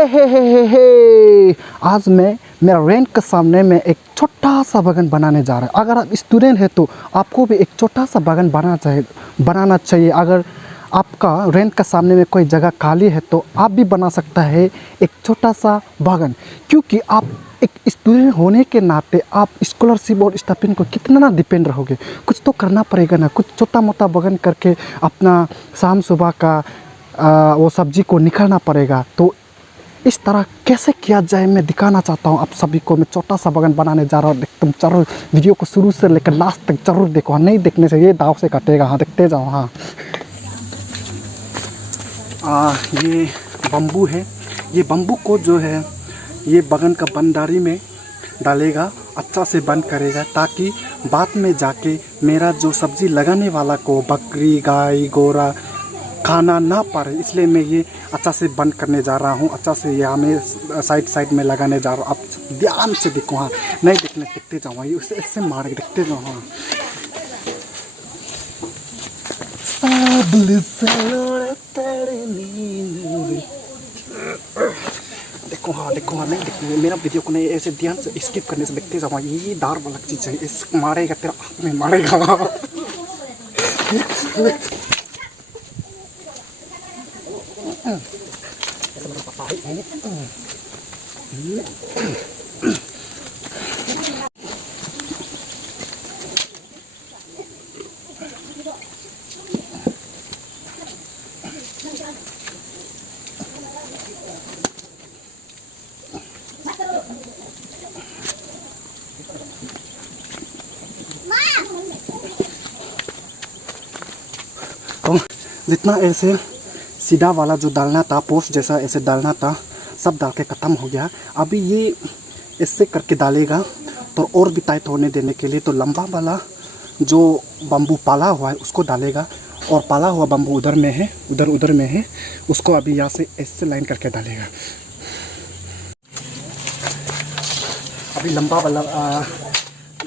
हे आज मैं मेरा रेंट के सामने में एक छोटा सा बागान बनाने जा रहा है। अगर आप स्टूडेंट है तो आपको भी एक छोटा सा बागान बनाना चाहिए। अगर आपका रेंट के सामने में कोई जगह खाली है तो आप भी बना सकता है एक छोटा सा बागान, क्योंकि आप एक स्टूडेंट होने के नाते आप स्कॉलरशिप और स्टाइपेंड को कितना ना डिपेंड रहोगे। कुछ तो करना पड़ेगा ना, कुछ छोटा मोटा बागान करके अपना शाम सुबह का वो सब्जी को निकालना पड़ेगा। तो इस तरह कैसे किया जाए मैं दिखाना चाहता हूँ आप सभी को। मैं छोटा सा बागान बनाने जा रहा हूँ। तुम जरूर वीडियो को शुरू से लेकर लास्ट तक जरूर देखो। नहीं देखने से ये दाव से कटेगा। हाँ देखते जाओ। हाँ ये बम्बू है। ये बम्बू को जो है ये बागान का बंदारी में डालेगा, अच्छा से बंद करेगा, ताकि बाद में जाके मेरा जो सब्जी लगाने वाला को बकरी गाय गोरा खाना ना पाए, इसलिए मैं ये अच्छा से बंद करने जा रहा हूँ। अच्छा से यहाँ में साइड में लगाने जा रहा हूँ। आप ध्यान से देखो। हाँ नहीं देखते जाओ। ये उससे इससे मार देखते जाओ। हाँ देखो। हाँ देखो। हाँ नहीं देखने मेरा वीडियो को नहीं ऐसे ध्यान से स्किप करने से देखते जाओ। ये दार वाला चीज़ है, इस मारेगा तेरा हाथ में मारेगा। तो जितना ऐसे सीधा वाला जो डालना था, पोस्ट जैसा ऐसे डालना था, सब डाल के ख़त्म हो गया। अभी ये ऐसे करके डालेगा तो और भी टाइट होने देने के लिए तो लंबा वाला जो बम्बू पाला हुआ है उसको डालेगा, और पाला हुआ बम्बू उधर में है, उधर में है, उसको अभी यहाँ से ऐसे लाइन करके डालेगा। अभी लंबा वाला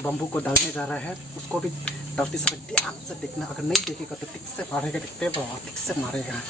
बम्बू को डालने जा रहा है। उसको भी डालते समय ध्यान से देखना। अगर नहीं देखेगा तो ठीक से मारेगा। देखते रहो, ठीक से मारेगा।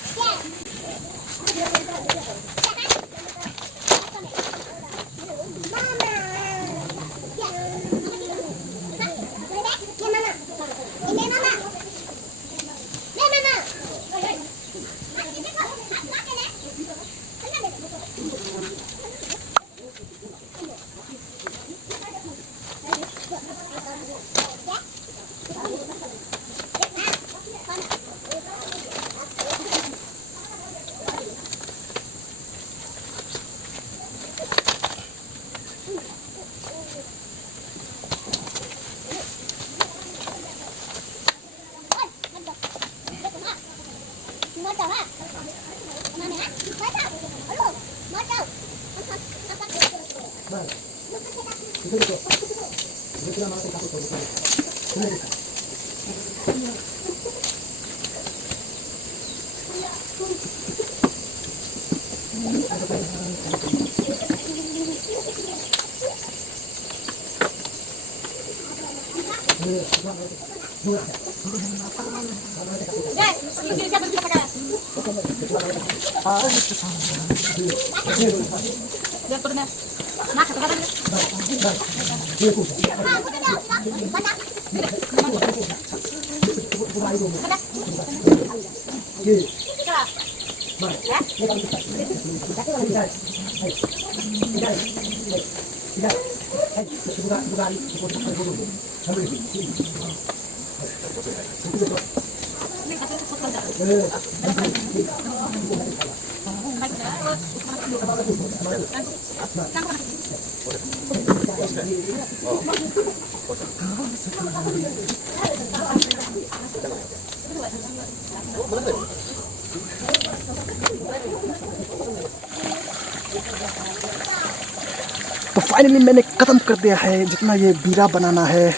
तो फाइनली मैंने ख़त्म कर दिया है। जितना ये बीरा बनाना है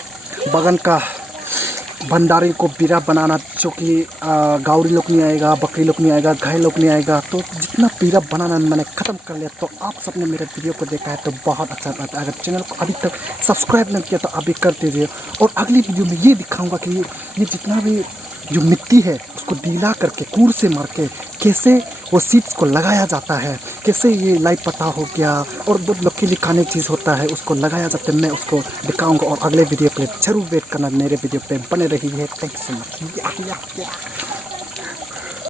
बागान का, भंडारी को बीरा बनाना, जो कि गावरी लोग नहीं आएगा, बकरी लोग नहीं आएगा, गाय लोग नहीं आएगा, तो जितना बीरा बनाना मैंने ख़त्म कर लिया। तो आप सबने मेरे वीडियो को देखा है तो बहुत अच्छा लगता है। अगर चैनल को अभी तक सब्सक्राइब नहीं किया तो अभी कर दीजिए। और अगली वीडियो में ये दिखाऊंगा कि ये जितना भी जो मिट्टी है उसको ढीला करके कूर से मार के कैसे वो सीड्स को लगाया जाता है, कैसे ये लाई पत्ता हो गया और बहुत लोग के लिए खाने चीज़ होता है उसको लगाया जाता है, मैं उसको दिखाऊंगा। और अगले वीडियो पे जरूर वेट करना, मेरे वीडियो पे बने रही है। Thank you so much.